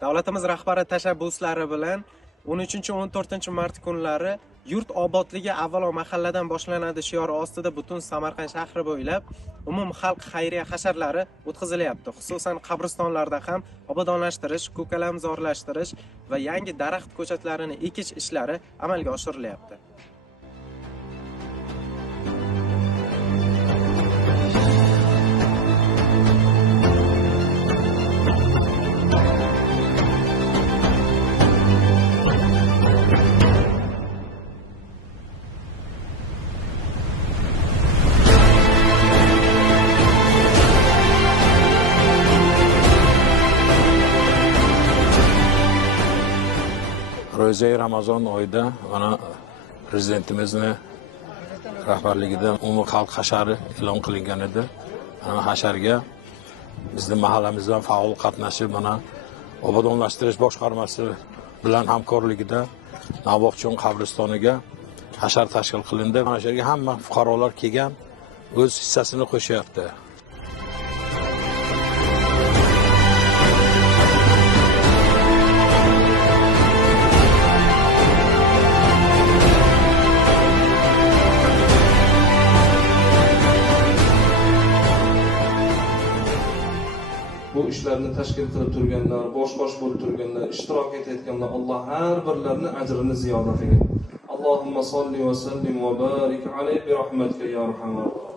Davlatimiz rahbari tashabbuslari bilan 13-14 mart kunlari yurt obodligi avvalo mahalladan boshlanadi shiori ostida butun Samarqand shahri bo'ylab umumxalq xayriya hasharlari o'tkazilyapti. Xususan qabristonlarda ham obodonlashtirish, ko'kalamzorlashtirish va yangi daraxt ko'chatlarini ekish ishlari amalga oshirilyapti. Ro'za Ramazon oyida mana prezidentimizni rahbarligida umumiy xalq hashari e'lon qilingan edi. Mana hasharga bizning mahallamizdan faol qatnashib, mana obodonlashtirish boshqarmasi bilan hamkorligida Navoqchon qabristoniga hashar tashkil qilindi. Mana shu yerga hamma fuqarolar kelgan, o'z hissasini qo'shyapti. Bu ishlarni tashkil qilib turganlar, bosh bo'lib turganlar, ishtirok etayotganlar, Alloh har birlarini ajrini ziyoda qilsin. Allohumma solli va sallim va barik alayhi bi rahmatika ya arhamar.